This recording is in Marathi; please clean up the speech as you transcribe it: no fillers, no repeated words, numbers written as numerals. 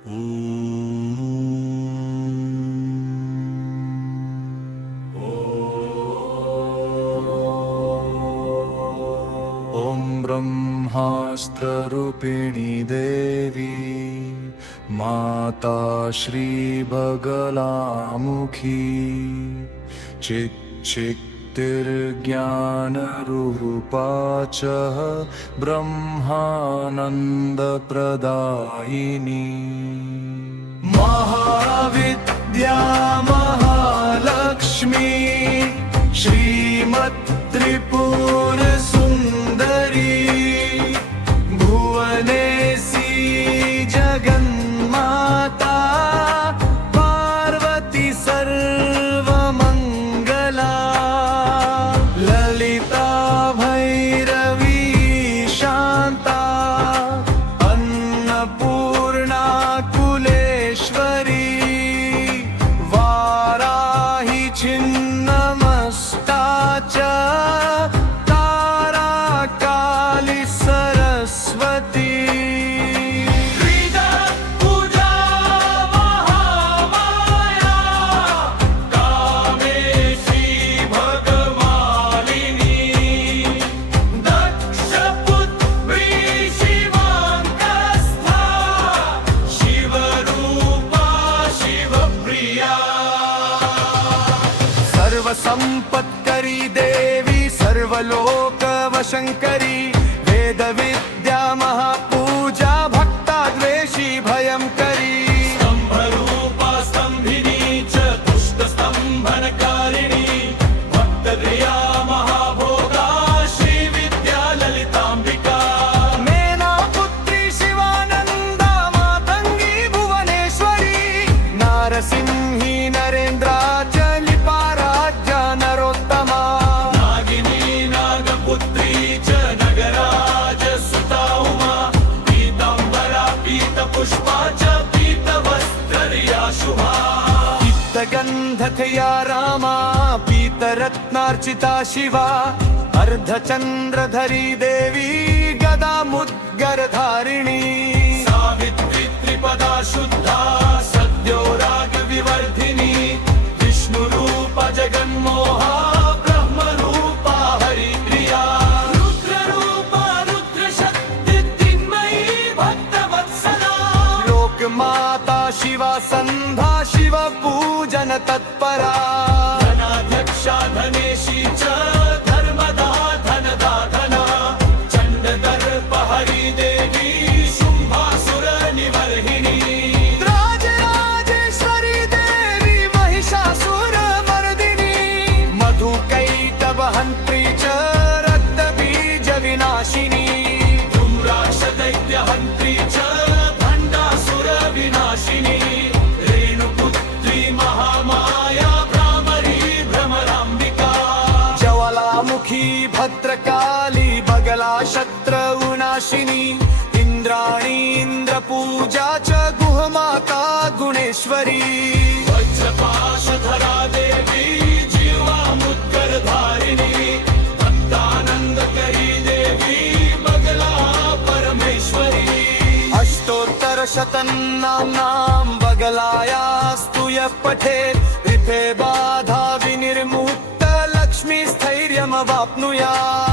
ॐ ब्रह्मास्त्ररूपिणी देवी माता श्री बगलामुखी चिच्चिक्तिर्ज्ञानरूपा च ब्रह्मानन्दप्रदायिनी महाविद्या महालक्ष्मी श्रीमत्त्रिपुरसुन्दरी भुवनेशी जगन्माता पार्वती सर्वमङ्गला ललिता भैरवी शान्ता अन्नपूर्णा कुलेश्वरी वाराही छिन्नमस्ता च तारा काली सरस्वती पूजा महामाया कामेशी भगवालिनी दक्षपुत्री शिवाङ्कस्था शिवरूपा शिवप्रिया सर्वसंपत्करी देवी सर्वलोकवशङ्करी वेदविद्या महापूजा भक्ताद्वेषी भयंकरी स्तंभरूपा स्तंभिनी च दुष्टस्तंभनकारिणी भक्तप्रिया महाभोगा श्रीविद्या ललितांबिका मेनापुत्री शिवानंदा मातंगी भुवनेश्वरी नारसिंही नरेंद्राचली पाराज्या नरोत्तमा नागिनी नागपुत्री च नगराज सुता उमा पीतांबरा पीतपुष्पा च पीतवस्त्रया शुभा पीतगन्धकया रामा पीतरत्नार्चिता शिवा अर्धचन्द्रधरी देवी गदामुद्गरधारिणी सावित्री त्रिपदा शुद्धा सद्यो रागविवर्धिनी विष्णुरूपा जगन्मोहा ब्रह्मरूपा हरिप्रिया रुद्ररूपा रुद्रशक्ति त्रिन्मयी भक्तवत्सला लोकमाता शिवा सन्धा शिवपूजन तत्परा धनाध्यक्षा धनेशी च धर्मदा धनदा धना चण्डदर्पहरी देवी शुम्भासुरनिवर्हिणी राजराजेश्वरी देवी महिषासुरमर्दिनी मधुकैटभहन्त्री च रक्तबीजविनाशिनी धूम्राक्षदैत्यहन्त्री च भण्डासुरविनाशिनी रेणुपुत्री महामाया भ्रामरी भ्रमराम्बिका ज्वालामुखी भद्रकाली बगला शत्रविनाशिनी इंद्राणी इंद्रपूजा च गुहमाता गुणेश्वरी वज्रपाशधरा देवी जीवामुद्गरधारिणी भक्तानन्दकरी देवी बगला परमेश्वरी अष्टोत्तरशतनाम्नां बगलायास्तु यः पठेत् विफे बाधा विनिर्मुक्त लक्ष्मी स्थैर्यमवाप्नुयात्